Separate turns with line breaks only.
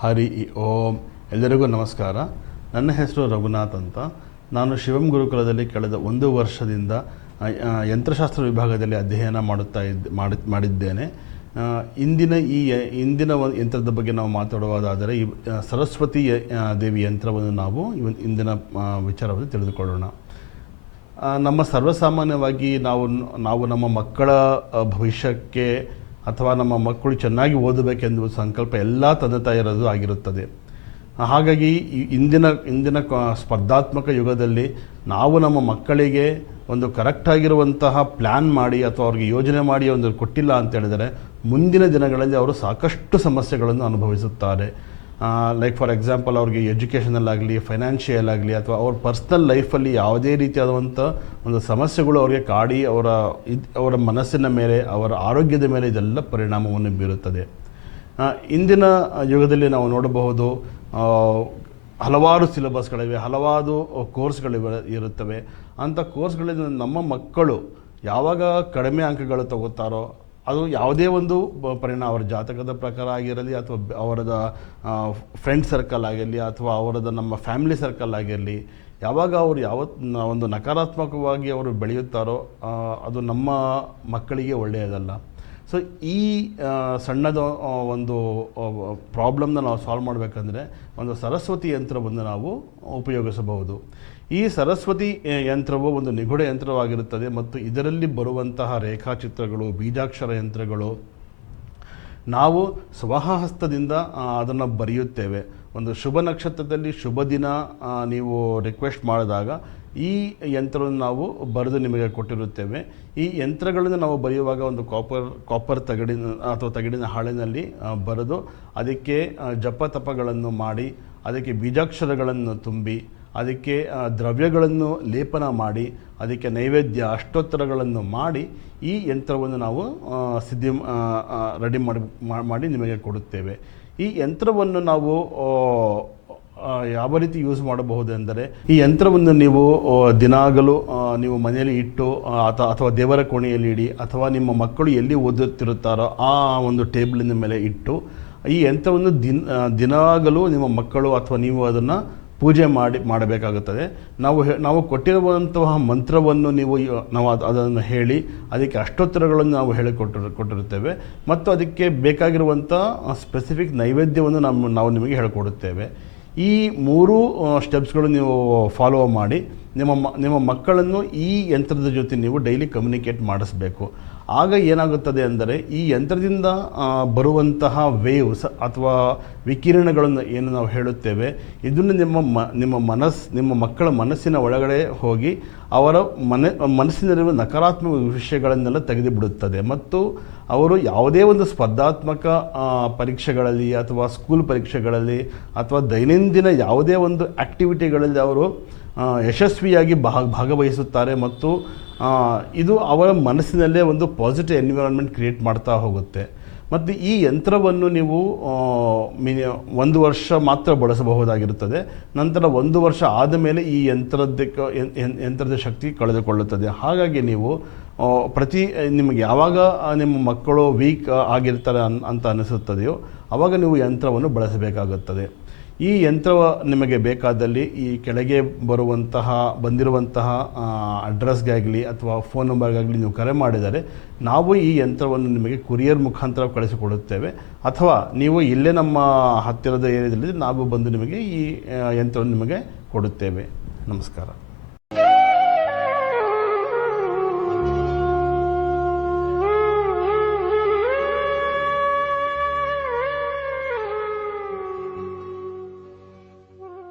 ಹರಿ ಓಂ. ಎಲ್ಲರಿಗೂ ನಮಸ್ಕಾರ. ನನ್ನ ಹೆಸರು ರಘುನಾಥ್ ಅಂತ. ನಾನು ಶಿವಂ ಗುರುಕುಲದಲ್ಲಿ ಕಳೆದ ಒಂದು ವರ್ಷದಿಂದ ಯಂತ್ರಶಾಸ್ತ್ರ ವಿಭಾಗದಲ್ಲಿ ಅಧ್ಯಯನ ಮಾಡುತ್ತಾ ಇದ್ದ ಮಾಡಿ, ಮಾಡಿದ್ದೇನೆ. ಇಂದಿನ ಈ, ಇಂದಿನ ಯಂತ್ರದ ಬಗ್ಗೆ ನಾವು ಮಾತಾಡುವುದಾದರೆ, ಈ ಸರಸ್ವತಿ ದೇವಿ ಯಂತ್ರವನ್ನು ನಾವು ಇಂದಿನ ವಿಚಾರವನ್ನು ತಿಳಿದುಕೊಳ್ಳೋಣ. ನಮ್ಮ ಸರ್ವಸಾಮಾನ್ಯವಾಗಿ ನಾವು ನಾವು ನಮ್ಮ ಮಕ್ಕಳ ಭವಿಷ್ಯಕ್ಕೆ ಅಥವಾ ನಮ್ಮ ಮಕ್ಕಳು ಚೆನ್ನಾಗಿ ಓದಬೇಕೆಂದು ಸಂಕಲ್ಪ ಎಲ್ಲ ತಂದೆ ತಾಯಿಯರದು ಆಗಿರುತ್ತದೆ. ಹಾಗಾಗಿ ಇಂದಿನ ಇಂದಿನ ಸ್ಪರ್ಧಾತ್ಮಕ ಯುಗದಲ್ಲಿ ನಾವು ನಮ್ಮ ಮಕ್ಕಳಿಗೆ ಒಂದು ಕರೆಕ್ಟಾಗಿರುವಂತಹ ಪ್ಲ್ಯಾನ್ ಮಾಡಿ ಅಥವಾ ಅವ್ರಿಗೆ ಯೋಜನೆ ಮಾಡಿ ಒಂದು ಕೊಟ್ಟಿಲ್ಲ ಅಂತ ಹೇಳಿದರೆ ಮುಂದಿನ ದಿನಗಳಲ್ಲಿ ಅವರು ಸಾಕಷ್ಟು ಸಮಸ್ಯೆಗಳನ್ನು ಅನುಭವಿಸುತ್ತಾರೆ. ಲೈಕ್ ಫಾರ್ ಎಕ್ಸಾಂಪಲ್ ಅವ್ರಿಗೆ ಎಜುಕೇಷನಲ್ ಆಗಲಿ ಫೈನಾನ್ಷಿಯಲ್ ಆಗಲಿ, ಅಥವಾ ಅವ್ರ ಪರ್ಸ್ನಲ್ ಲೈಫಲ್ಲಿ ಯಾವುದೇ ರೀತಿಯಾದಂಥ ಒಂದು ಸಮಸ್ಯೆಗಳು ಅವರಿಗೆ ಕಾಡಿ ಅವರ ಇದು, ಅವರ ಮನಸ್ಸಿನ ಮೇಲೆ, ಅವರ ಆರೋಗ್ಯದ ಮೇಲೆ ಇದೆಲ್ಲ ಪರಿಣಾಮವನ್ನು ಬೀರುತ್ತದೆ. ಇಂದಿನ ಯುಗದಲ್ಲಿ ನಾವು ನೋಡಬಹುದು ಹಲವಾರು ಸಿಲೆಬಸ್ಗಳಿವೆ ಹಲವಾರು ಕೋರ್ಸ್ಗಳಿವೆ ಇರುತ್ತವೆ. ಅಂಥ ಕೋರ್ಸ್ಗಳಿಂದ ನಮ್ಮ ಮಕ್ಕಳು ಯಾವಾಗ ಕಡಿಮೆ ಅಂಕಗಳು ತಗೋತಾರೋ ಅದು ಯಾವುದೇ ಒಂದು ಪರಿಣಾಮ, ಅವರ ಜಾತಕದ ಪ್ರಕಾರ ಆಗಿರಲಿ ಅಥವಾ ಅವರದ ಫ್ರೆಂಡ್ ಸರ್ಕಲ್ ಆಗಿರಲಿ ಅಥವಾ ಅವರದ ನಮ್ಮ ಫ್ಯಾಮಿಲಿ ಸರ್ಕಲ್ ಆಗಿರಲಿ, ಯಾವಾಗ ಅವರು ಯಾವ ಒಂದು ನಕಾರಾತ್ಮಕವಾಗಿ ಅವರು ಬೆಳೆಯುತ್ತಾರೋ ಅದು ನಮ್ಮ ಮಕ್ಕಳಿಗೆ ಒಳ್ಳೆಯದಲ್ಲ. ಸೊ ಈ ಸಣ್ಣದ ಒಂದು ಪ್ರಾಬ್ಲಮ್ನ ನಾವು ಸಾಲ್ವ್ ಮಾಡಬೇಕಂದ್ರೆ ಒಂದು ಸರಸ್ವತಿ ಯಂತ್ರವನ್ನು ನಾವು ಉಪಯೋಗಿಸಬಹುದು. ಈ ಸರಸ್ವತಿ ಯಂತ್ರವು ಒಂದು ನಿಗೂಢ ಯಂತ್ರವಾಗಿರುತ್ತದೆ ಮತ್ತು ಇದರಲ್ಲಿ ಬರುವಂತಹ ರೇಖಾಚಿತ್ರಗಳು, ಬೀಜಾಕ್ಷರ ಯಂತ್ರಗಳು, ನಾವು ಸ್ವಹಸ್ತದಿಂದ ಅದನ್ನು ಬರೆಯುತ್ತೇವೆ. ಒಂದು ಶುಭ ನಕ್ಷತ್ರದಲ್ಲಿ ಶುಭ ದಿನ ನೀವು ರಿಕ್ವೆಸ್ಟ್ ಮಾಡಿದಾಗ ಈ ಯಂತ್ರವನ್ನು ನಾವು ಬರೆದು ನಿಮಗೆ ಕೊಟ್ಟಿರುತ್ತೇವೆ. ಈ ಯಂತ್ರಗಳನ್ನು ನಾವು ಬರೆಯುವಾಗ ಒಂದು ಕಾಪರ್ ಕಾಪರ್ ತಗಡಿನ ಅಥವಾ ತಗಡಿನ ಹಾಳಿನಲ್ಲಿ ಬರೆದು ಅದಕ್ಕೆ ಜಪ ತಪಗಳನ್ನು ಮಾಡಿ, ಅದಕ್ಕೆ ಬೀಜಾಕ್ಷರಗಳನ್ನು ತುಂಬಿ, ಅದಕ್ಕೆ ದ್ರವ್ಯಗಳನ್ನು ಲೇಪನ ಮಾಡಿ, ಅದಕ್ಕೆ ನೈವೇದ್ಯ ಅಷ್ಟೋತ್ತರಗಳನ್ನು ಮಾಡಿ ಈ ಯಂತ್ರವನ್ನು ನಾವು ಸಿದ್ಧಿ ರೆಡಿ ಮಾಡಿ ಮಾಡಿ ನಿಮಗೆ ಕೊಡುತ್ತೇವೆ. ಈ ಯಂತ್ರವನ್ನು ನಾವು ಯಾವ ರೀತಿ ಯೂಸ್ ಮಾಡಬಹುದು ಎಂದರೆ ಈ ಯಂತ್ರವನ್ನು ನೀವು ದಿನಾಗಲು ನೀವು ಮನೆಯಲ್ಲಿ ಇಟ್ಟು ಅಥವಾ ದೇವರ ಕೋಣೆಯಲ್ಲಿ ಇಡಿ, ಅಥವಾ ನಿಮ್ಮ ಮಕ್ಕಳು ಎಲ್ಲಿ ಓದುತ್ತಿರುತ್ತಾರೋ ಆ ಒಂದು ಟೇಬಲಿನ ಮೇಲೆ ಇಟ್ಟು, ಈ ಯಂತ್ರವನ್ನು ದಿನ ದಿನಾಗಲೂ ನಿಮ್ಮ ಮಕ್ಕಳು ಅಥವಾ ನೀವು ಅದನ್ನು ಪೂಜೆ ಮಾಡಿ, ಮಾಡಬೇಕಾಗುತ್ತದೆ. ನಾವು ನಾವು ಕೊಟ್ಟಿರುವಂತಹ ಮಂತ್ರವನ್ನು ನೀವು ನಾವು ಅದನ್ನು ಹೇಳಿ, ಅದಕ್ಕೆ ಅಷ್ಟೋತ್ತರಗಳನ್ನು ನಾವು ಹೇಳಿಕೊಟ್ಟಿರು ಕೊಟ್ಟಿರುತ್ತೇವೆ. ಮತ್ತು ಅದಕ್ಕೆ ಬೇಕಾಗಿರುವಂಥ ಸ್ಪೆಸಿಫಿಕ್ ನೈವೇದ್ಯವನ್ನು ನಮ್ಮ, ನಾವು ನಿಮಗೆ ಹೇಳಿಕೊಡುತ್ತೇವೆ. ಈ ಮೂರು ಸ್ಟೆಪ್ಸ್ಗಳು ನೀವು ಫಾಲೋ ಮಾಡಿ ನಿಮ್ಮ ಮ, ನಿಮ್ಮ ಮಕ್ಕಳನ್ನು ಈ ಯಂತ್ರದ ಜೊತೆ ನೀವು ಡೈಲಿ ಕಮ್ಯುನಿಕೇಟ್ ಮಾಡಿಸ್ಬೇಕು. ಆಗ ಏನಾಗುತ್ತದೆ ಅಂದರೆ ಈ ಯಂತ್ರದಿಂದ ಬರುವಂತಹ ವೇವ್ಸ್ ಅಥವಾ ವಿಕಿರಣಗಳನ್ನು ಏನು ನಾವು ಹೇಳುತ್ತೇವೆ, ಇದನ್ನು ನಿಮ್ಮ ಮ, ನಿಮ್ಮ ಮನಸ್, ನಿಮ್ಮ ಮಕ್ಕಳ ಮನಸ್ಸಿನ ಒಳಗಡೆ ಹೋಗಿ ಅವರ ಮನೆ, ಮನಸ್ಸಿನಲ್ಲಿರುವ ನಕಾರಾತ್ಮಕ ವಿಷಯಗಳನ್ನೆಲ್ಲ ತೆಗೆದುಬಿಡುತ್ತದೆ. ಮತ್ತು ಅವರು ಯಾವುದೇ ಒಂದು ಸ್ಪರ್ಧಾತ್ಮಕ ಪರೀಕ್ಷೆಗಳಲ್ಲಿ ಅಥವಾ ಸ್ಕೂಲ್ ಪರೀಕ್ಷೆಗಳಲ್ಲಿ ಅಥವಾ ದೈನಂದಿನ ಯಾವುದೇ ಒಂದು ಆ್ಯಕ್ಟಿವಿಟಿಗಳಲ್ಲಿ ಅವರು ಯಶಸ್ವಿಯಾಗಿ ಭಾಗ, ಭಾಗವಹಿಸುತ್ತಾರೆ ಮತ್ತು ಇದು ಅವರ ಮನಸ್ಸಿನಲ್ಲೇ ಒಂದು ಪಾಸಿಟಿವ್ ಎನ್ವಿರಾನ್ಮೆಂಟ್ ಕ್ರಿಯೇಟ್ ಮಾಡ್ತಾ ಹೋಗುತ್ತೆ. ಮತ್ತು ಈ ಯಂತ್ರವನ್ನು ನೀವು ಮಿನಿ, ಒಂದು ವರ್ಷ ಮಾತ್ರ ಬಳಸಬಹುದಾಗಿರುತ್ತದೆ. ನಂತರ ಒಂದು ವರ್ಷ ಆದ ಮೇಲೆ ಈ ಯಂತ್ರದ ಯಂತ್ರದ ಶಕ್ತಿ ಕಳೆದುಕೊಳ್ಳುತ್ತದೆ. ಹಾಗಾಗಿ ನೀವು ಪ್ರತಿ, ನಿಮಗೆ ಯಾವಾಗ ನಿಮ್ಮ ಮಕ್ಕಳು ವೀಕ್ ಆಗಿರ್ತಾರೆ ಅನ್, ಅಂತ ಅನಿಸುತ್ತದೆಯೋ ಆವಾಗ ನೀವು ಯಂತ್ರವನ್ನು ಬಳಸಬೇಕಾಗುತ್ತದೆ. ಈ ಯಂತ್ರ ನಿಮಗೆ ಬೇಕಾದಲ್ಲಿ ಈ ಕೆಳಗೆ ಬರುವಂತಹ, ಬಂದಿರುವಂತಹ ಅಡ್ರೆಸ್ಗಾಗಲಿ ಅಥವಾ ಫೋನ್ ನಂಬರ್ಗಾಗಲಿ ನೀವು ಕರೆ ಮಾಡಿದರೆ ನಾವು ಈ ಯಂತ್ರವನ್ನು ನಿಮಗೆ ಕುರಿಯರ್ ಮುಖಾಂತರ ಕಳಿಸಿಕೊಡುತ್ತೇವೆ. ಅಥವಾ ನೀವು ಇಲ್ಲೇ ನಮ್ಮ ಹತ್ತಿರದ ಏರಿಯಾದಲ್ಲಿ ನಾವು ಬಂದು ನಿಮಗೆ ಈ ಯಂತ್ರವನ್ನು ನಿಮಗೆ ಕೊಡುತ್ತೇವೆ. ನಮಸ್ಕಾರ.